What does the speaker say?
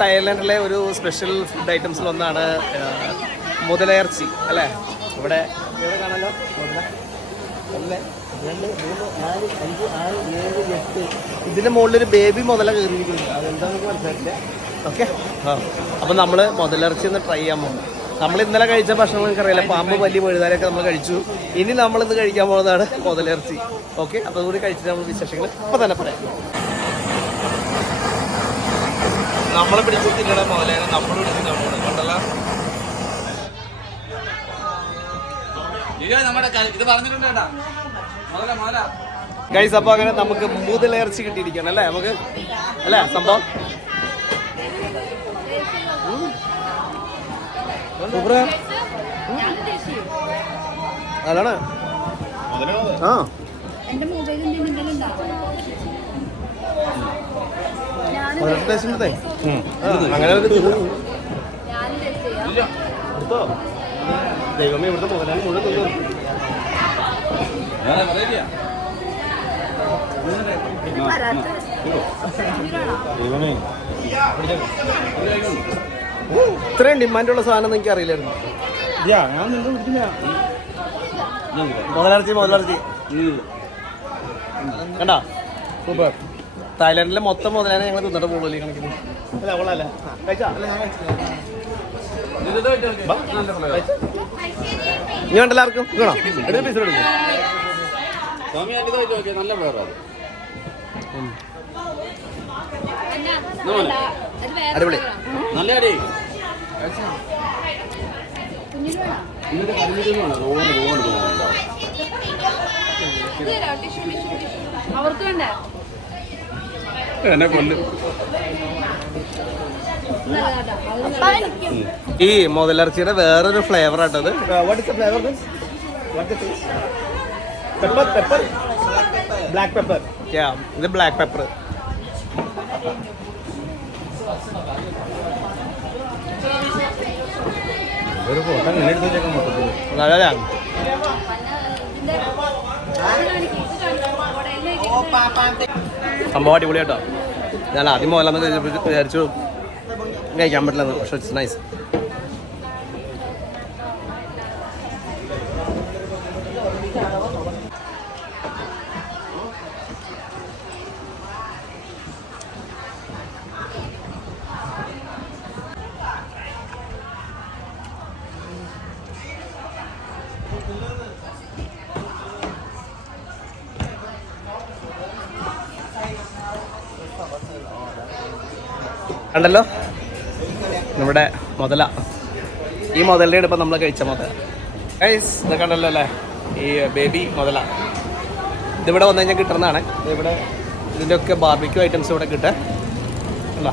തായ്ലൻഡിലെ ഒരു special food ഐറ്റംസിലൊന്നാണ് മുതലയിറച്ചി അല്ലേ. ഇവിടെ കാണാലോ, 1 2 3 4 5 6 7 8 ഇതിൻ്റെ മുകളിലൊരു ബേബി മുതല കയറിയിരിക്കുന്നു. അതെന്താണെന്ന് മനസ്സിലാക്കില്ല. ഓക്കെ, അപ്പോൾ നമ്മൾ മുതലിറച്ചി ഒന്ന് ട്രൈ ചെയ്യാൻ പോകുന്നു. നമ്മൾ ഇന്നലെ കഴിച്ച ഭക്ഷണം നിങ്ങൾക്കറിയില്ല, പാമ്പ് വലിയ മെഴുതാരൊക്കെ നമ്മൾ കഴിച്ചു. ഇനി നമ്മളിന്ന് കഴിക്കാൻ പോകുന്നതാണ് മുതലിറച്ചി. ഓക്കെ, അപ്പോൾ അതുകൂടി കഴിച്ചിട്ട് നമ്മൾ വിശേഷങ്ങൾ ഇപ്പോൾ തന്നെ പറയാം. നമ്മളെ പിടിച്ച് തിന്നണ മുതലാണ് നമ്മൾ പിടിച്ച് കണ്ടല്ലോ. ഗൈസ്, അപ്പോൾ അങ്ങനെ നമുക്ക് മുതലിറച്ചി കിട്ടിയിരിക്കണം അല്ലേ നമുക്ക്, അല്ലേ സംഭവം. അതാണ് ആ അങ്ങനെ ദൈവമേ, ഇവിടുത്തെ മുതലാണ് മുഴുവൻ ഇത്രയും ഡിമാൻഡുള്ള സാധനം എനിക്ക് അറിയില്ലായിരുന്നു. മുതലിറച്ചി കണ്ടാ, സൂപ്പർ. തായ്ലാൻഡിലെ മൊത്തം മുതലാണ് ഞങ്ങൾ തിന്നിട്ട് പോകുള്ളൂ ഈ കണക്കിന്. അല്ല അവളല്ലേ ഇനി വേണ്ട എല്ലാവർക്കും വേണോ? പൈസ കൊടുക്കും. നല്ല അടിപൊളി, നല്ല അടി. അവർക്ക് വേണ്ട എന്നെ കൊല്ലും. ഈ മുതലിറച്ചിയുടെ വേറൊരു ഫ്ലേവർ ആട്ടത്. Black pepper. ഇത് ബ്ലാക്ക് പെപ്പർ. സംഭവം അടിപൊളി കേട്ടോ. ഞാൻ ആദ്യം മുതലാന്ന് വിചാരിച്ചു കഴിക്കാൻ പറ്റില്ലെന്ന്, പക്ഷെ ഇറ്റ്സ് നൈസ്. കണ്ടല്ലോ നമ്മുടെ മുതല. ഈ മുതലയുടെ ഇപ്പം നമ്മൾ കഴിച്ച മുതല ഗൈസ്, ഇത് കണ്ടല്ലോ അല്ലേ, ഈ ബേബി മുതല. ഇതിവിടെ വന്നു കഴിഞ്ഞാൽ കിട്ടുന്നതാണ്. ഇവിടെ ഇതിൻ്റെയൊക്കെ ബാർബിക്യൂ ഐറ്റംസ് ഇവിടെ കിട്ടുക. അല്ല